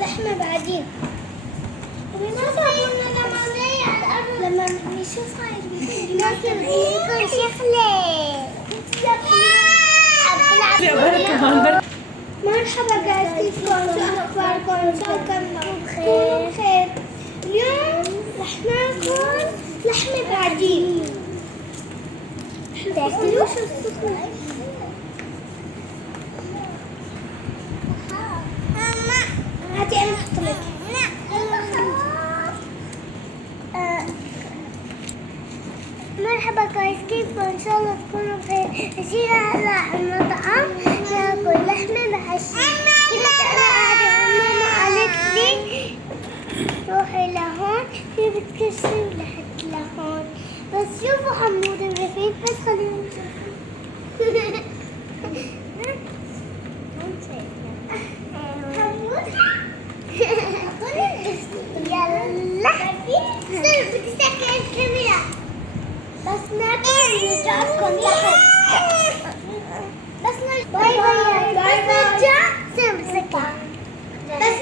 لحمة بعدين لما نشوفها يكون شكله. مرحبا جايز، كيفكم؟ شو اخباركم؟ ان شاء الله تكونوا بخير. اليوم رح ناكل لحمة بعدين. تاكلوا شو السخنة؟ هاتي انا احط لك. مرحبا جايز، كيفكم؟ ان شاء الله تكونوا بخير. جينا هلا على المطعم ناكل لحمة محشية. كنت انا قاعدة وماما قالت لي روحي لهون، في بتكشف لحد لهون. بس شوفوا حمودة الرفيق، بس خلينا نشوف. يلا بدي سكر الكاميرا بس ناكل ونرجعكم تحت. بس باي باي. بس نرجع سكر. بس